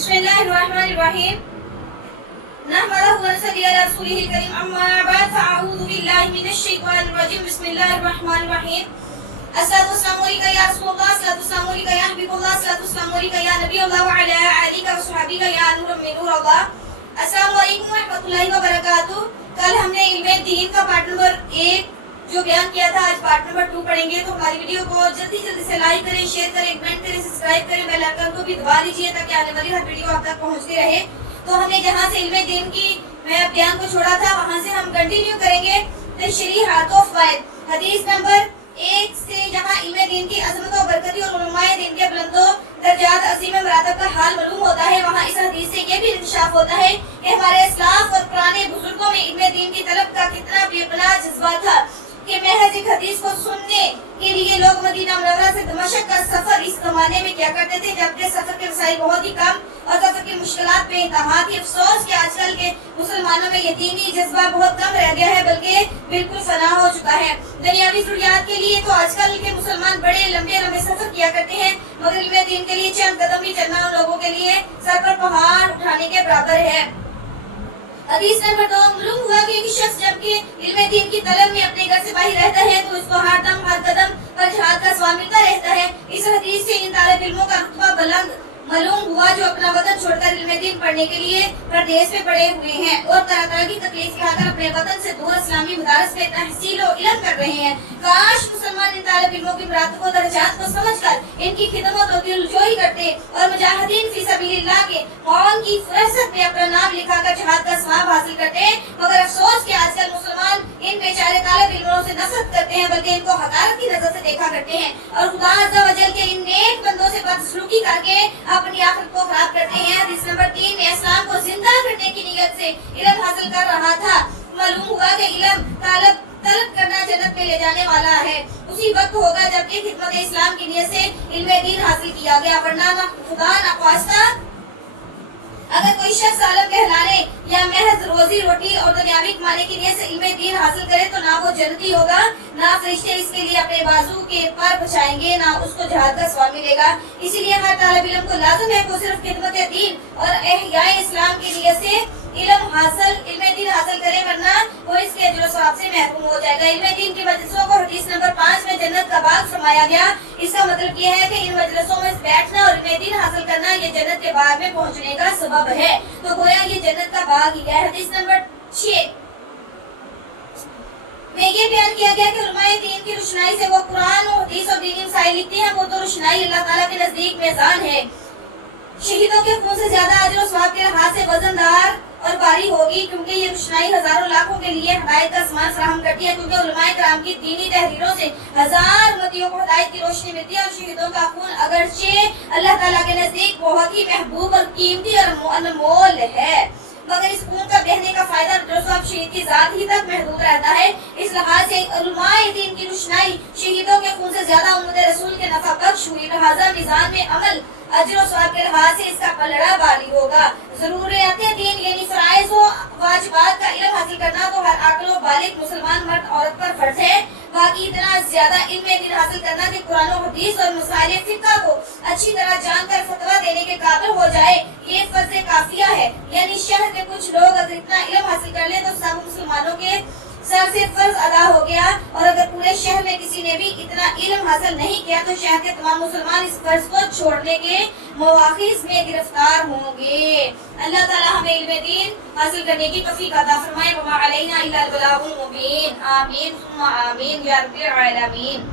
बिस्मिल्लाहिर्रहमानिर्रहीम नहमदुहु व नसल्ली अला रसूलिहिल करीम अम्मा बाद फअऊज़ु बिल्लाहि मिनश शैतानिर रजीम बिस्मिल्लाहिर्रहमानिर्रहीम अस्सलातु वस्सलामु अलैका या रसूलल्लाह अस्सलातु वस्सलामु अलैका या हबीबल्लाह अस्सलातु वस्सलामु अलैका या नबीयल्लाह व अला आलिका व सहाबिका या नूरम मिन नूरिल्लाह। अस्सलामु अलैकुम व रहमतुल्लाहि व बरकातुहू। कल हमने इल्मे दीन का पार्ट नंबर 1 जो बयान किया था, आज पार्ट नंबर 2 पढ़ेंगे। तो हमारी वीडियो को जल्दी से लाइक करें, शेयर करें, कमेंट करें, सब्सक्राइब करें, बेल आइकन को भी दबा लीजिए ताकि आने वाली हर वीडियो आप तक पहुंचती रहे। तो हमने जहां से इल्मे दीन की मैं बयान को छोड़ा था वहां से हम कंटिन्यू करेंगे। तशरीह हातोफ वायद हदीस नंबर 1 से जहां इल्मे दीन की अज़मत और बरकती और उलमाए दीन के बुलंदो दर्जात अज़ीम मरातब का हाल मालूम होता है, वहां इस हदीस से ये भी इंकशाफ होता है कि हमारे इस्लाफ और पुराने बुजुर्गों में इल्मे दीन की तलब का कितना बेपनाह जज्बा था कि महज एक हदीस को सुनने के लिए लोग मदीना मुनव्वरा से दमश्क का सफर इस जमाने में क्या करते थे जबकि सफर के वसाइल बहुत ही कम और सफर की मुश्किलात बेइंतहा थी। अफसोस कि आजकल के मुसलमानों में यतीमी जज्बा बहुत कम रह गया है, बल्कि बिल्कुल फना हो चुका है। दुनियावी जरूरियात के लिए तो आजकल के मुसलमान बड़े लंबे सफर किया करते हैं, मगर इल्मे दीन के लिए चंद कदम भी चलना उन लोगों के लिए सर पर पहाड़ उठाने के बराबर है। हदीस नंबर 2 मालूम हुआ कि एक शख्स जबकि इल्मे दीन की तलब में अपने घर से बाहर रहता है तो उसको हर दम हर कदम पर जिहाद का स्वाब मिलता रहता है। इस हदीस से इन तालिब इल्मों का रुतबा बुलंद मालूम हुआ जो अपना वतन छोड़कर इल्मे दीन पढ़ने के लिए प्रदेश में पड़े हुए हैं और तरह तरह की तकलीफ उठाकर अपने वतन से दूर इस्लामी मदारस में तहसील और इल्म कर रहे हैं। काश मुसलमान इन तालिब इल्मों की मरातब और दर्जात को समझकर इनकी खिदमत और दिलजोई करते और मुजाहिदीन फी सबीलिल्लाह के मौन की फहरिस्त में अपना नाम लिखाकर जिहाद का सवाब हासिल करते। मगर अफसोस कि आजकल मुसलमान इन बेचारे तालिब इल्मों से नफरत करते हैं, बल्कि इनको हकारत की नजर से देखा करते हैं और खुदा अज़्ज़ा व जल के इन नेक बंदों से बदसलूकी करके अपनी आखिरत को खराब करते हैं। हदीस नंबर 3 में इस्लाम को जिंदा करने की नीयत से इल्म हासिल कर रहा था। मालूम हुआ कि इल्म तलब करना जन्नत में ले जाने वाला है उसी वक्त होगा जबकि खिदमत इस्लाम की नीयत से इल्मे दीन हासिल किया गया, वरना ना खुदा ना ख्वास्ता अगर कोई शख्स आलम कहलाने या महज रोजी रोटी और दुनियावी कमाने की नीयत से इल्मे दीन हासिल करे तो ना वो जन्नती होगा, ना फरिश्ते इसके लिए अपने बाजू के पर बचाएंगे, ना उसको जिहाद का सवाब मिलेगा। इसीलिए हर तालिब इल्म को लाज़िम है कि वो सिर्फ खिदमत दीन और इहयाए इस्लाम की नीयत से इल्मे दीन हासिल करे, वरना वो इसके अजर सवाब से महरूम हो जाएगा। इल्मे दीन की मजलिसों को हदीस नंबर 5 में जन्नत का बाग फरमाया गया। इसका मतलब ये है कि इन मजलिसों में बैठना और इल्मे दीन हासिल करना ये जन्नत के बाग में पहुंचने का सबब है। तो गोया ये जन्नत का बाग ही है। हदीस नंबर 6 में ये बयान किया गया कि उलमाए दीन की रोशनाई से वो कुरान और हदीस और दीनी मसाइल लिखते हैं, वो तो रोशनाई अल्लाह ताला के नजदीक मेज़ान है। शहीदों के खून से ज्यादा अजर और सवाब के लिहाज से वजनदार और भारी होगी, क्योंकि ये रोशनाई हजारों लाखों के लिए हिदायत का सामान फराहम करती है। क्योंकि उलमाए कराम की दीनी तहरीरों से हजार उम्मतियों को हिदायत की रोशनी मिलती है और शहीदों का खून अगरचे अल्लाह ताला के नजदीक बहुत ही महबूब और कीमती और अनमोल है, मगर इस खून का बहने का फायदा रसूल शहीद की जात ही तक महदूद रहता है। इस लिहाज से उलमाए दीन की रोशनाई शहीदों के खून से ज्यादा उम्मत रसूल के नफा बख्श हुई, लिहाजा मिजान में अमल अजर और सवाब के लिहाज से इसका पलड़ा भारी होगा। ज़रूरियात दीन यानी फराइज़ व वाजिबात का इल्म हासिल करना तो हर आक़िल व बालिग मुसलमान मर्द औरत पर फर्ज है। बाकी इतना ज्यादा इल्म दीन हासिल करना कि कुरान और हदीस और मसाइल फिक़्ह को अच्छी तरह जानकर फतवा देने के काबिल हो जाए, ये फर्ज काफिया है। यानी शहर के कुछ लोग अगर इतना इल्म हासिल कर ले तो सब मुसलमानों के सर से फर्ज अदा हो गया, और अगर पूरे शहर में किसी ने भी इतना इल्म हासिल नहीं किया तो शहर के तमाम मुसलमान इस फर्ज को छोड़ने के मवाक़िज़ में गिरफ्तार होंगे। अल्लाह ताला हमें इल्म दीन हासिल करने की तौफ़ीक़ अता फरमाए। वमा अलैना इल्ला अल बलागुल मुबीन। आमीन सुम्मा आमीन या रब्बिल आलमीन।